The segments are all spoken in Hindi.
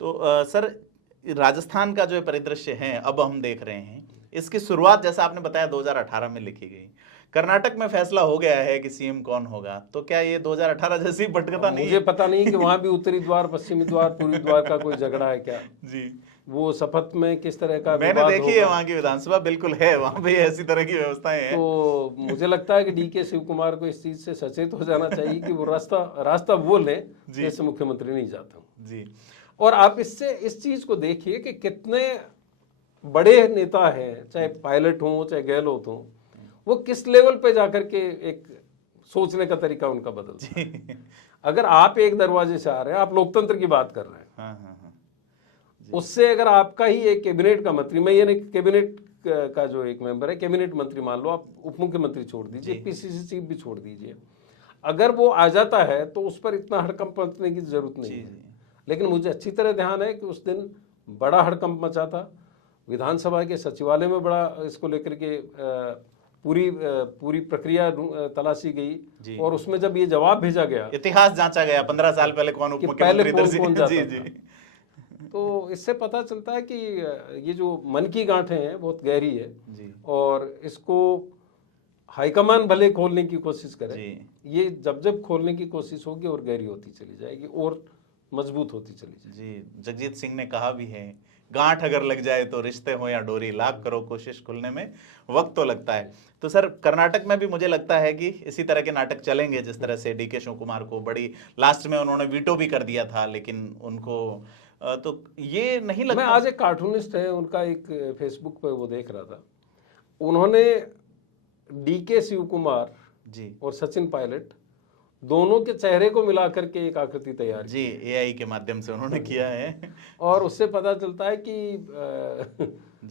तो सर, राजस्थान का जो परिदृश्य है अब हम देख रहे हैं, इसकी शुरुआत जैसा आपने बताया 2018 में लिखी गई। कर्नाटक में फैसला हो गया है कि सीएम कौन होगा, तो क्या ये 2018 जैसी भटकता नहीं मुझे है? पता नहीं कि वहां भी उत्तरी द्वार, पश्चिमी द्वार, पूर्वी द्वार का कोई झगड़ा है क्या? जी, वो शपथ में किस तरह का मैंने विवाद देखी है, होगा? वहां की विधानसभा बिल्कुल है, वहां पे ऐसी तरह की व्यवस्थाएं हैं। तो मुझे लगता है कि डीके शिव कुमार को इस चीज से सचेत हो जाना चाहिए कि वो रास्ता वो ले जैसे मुख्यमंत्री नहीं जाता हूं जी, और आप इससे इस चीज को देखिए कि कितने बड़े नेता हैं, चाहे पायलट हो चाहे गहलोत हो, वो किस लेवल पे जाकर के एक सोचने का तरीका उनका बदलता है। अगर आप एक दरवाजे से आ रहे हैं, आप लोकतंत्र की बात कर रहे हैं, हाँ हाँ हाँ, उससे अगर आपका ही एक कैबिनेट का मंत्री, मैं ये नहीं, कैबिनेट का जो एक मेंबर है, कैबिनेट मंत्री मान लो, आप उप मुख्यमंत्री छोड़ दीजिए, पीसीसी चीफ भी छोड़ दीजिए, अगर वो आ जाता है तो उस पर इतना हड़कंप मचने की जरूरत नहीं है। लेकिन मुझे अच्छी तरह ध्यान है कि उस दिन बड़ा हड़कंप मचा था, विधानसभा के सचिवालय में बड़ा इसको लेकर के पूरी प्रक्रिया तलाशी गई और उसमें जब ये जवाब भेजा गया, इतिहास जांचा गया 15 साल पहले कौन उप पहले मुख्यमंत्री कौन जाता जी, था। तो इससे पता चलता है कि ये जो मन की गांठें हैं बहुत गहरी है जी, और इसको हाईकमान भले खोलने की कोशिश करे, ये जब खोलने की कोशिश होगी और गहरी होती चली जाएगी और मजबूत होती चली जाएगी। जी, जगजीत सिंह ने कहा भी है, गांठ अगर लग जाए तो रिश्ते हो या डोरी, लाख करो कोशिश खुलने में वक्त तो लगता है। तो सर, कर्नाटक में भी मुझे लगता है कि इसी तरह के नाटक चलेंगे, जिस तरह से डीके शिव कुमार को बड़ी लास्ट में उन्होंने वीटो भी कर दिया था, लेकिन उनको तो ये नहीं लगता। मैं आज एक कार्टूनिस्ट है, उनका एक फेसबुक पे वो देख रहा था, उन्होंने डीके शिव कुमार जी और सचिन पायलट दोनों के चेहरे को मिलाकर के एक आकृति तैयार जी, एआई के माध्यम से उन्होंने किया है और उससे पता चलता है कि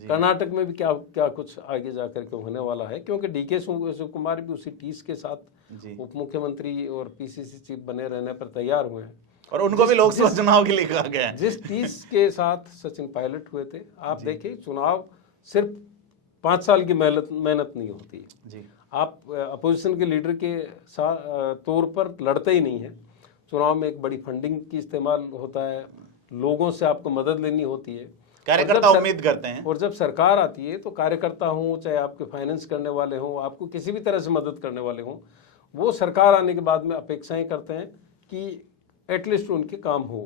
कर्नाटक में भी क्या क्या कुछ आगे जाकर के होने वाला है, क्योंकि डीके शिव कुमार भी उसी टीस के साथ उप मुख्यमंत्री और पीसीसी चीफ बने रहने पर तैयार हुए हैं और उनको भी लोकसभा चुनाव के लिए कहा गया है। जिस टीस के साथ सचिन पायलट हुए थे, आप देखिए, चुनाव सिर्फ 5 साल की मेहनत नहीं होती है जी। आप अपोजिशन के लीडर के तौर पर लड़ते ही नहीं है, चुनाव में एक बड़ी फंडिंग की इस्तेमाल होता है, लोगों से आपको मदद लेनी होती है, कार्यकर्ता उम्मीद करते हैं, और जब सरकार आती है तो कार्यकर्ता हो चाहे आपके फाइनेंस करने वाले हों, आपको किसी भी तरह से मदद करने वाले हों, वो सरकार आने के बाद में अपेक्षाएं करते हैं कि एटलीस्ट उनके काम हो,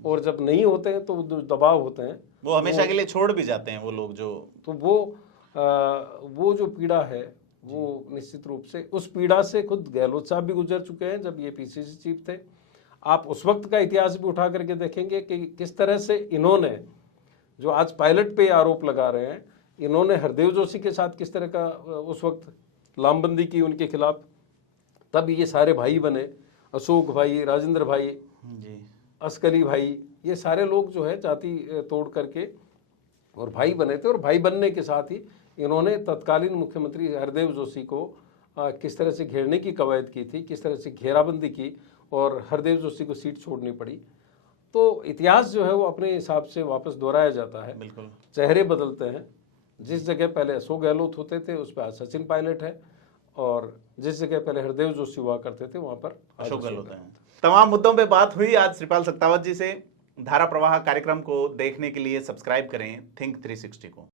और जब नहीं होते हैं तो वो दबाव होते हैं, वो हमेशा के लिए छोड़ भी जाते हैं वो लोग जो, तो वो जो पीड़ा है वो निश्चित रूप से, उस पीड़ा से खुद गहलोत साहब भी गुजर चुके हैं जब ये पीसीसी चीफ थे। आप उस वक्त का इतिहास भी उठा करके देखेंगे कि किस तरह से इन्होंने, जो आज पायलट पे आरोप लगा रहे हैं, इन्होंने हरदेव जोशी के साथ किस तरह का उस वक्त लामबंदी की उनके खिलाफ, तब ये सारे भाई बने, अशोक भाई, राजेंद्र भाई जी, अस्करी भाई, ये सारे लोग जो है जाति तोड़ करके और भाई बने थे, और भाई बनने के साथ ही इन्होंने तत्कालीन मुख्यमंत्री हरदेव जोशी को किस तरह से घेरने की कवायद की थी, किस तरह से घेराबंदी की और हरदेव जोशी को सीट छोड़नी पड़ी। तो इतिहास जो है वो अपने हिसाब से वापस दोहराया जाता है, बिल्कुल चेहरे बदलते हैं। जिस जगह पहले अशोक गहलोत होते थे उस पर आज सचिन पायलट है, और जिस जगह पहले हरदेव जोशी हुआ करते थे वहां पर अशोक गहलोत है। तमाम मुद्दों पे बात हुई आज श्रीपाल सक्तावत जी से। धारा प्रवाह कार्यक्रम को देखने के लिए सब्सक्राइब करें थिंक 360 को।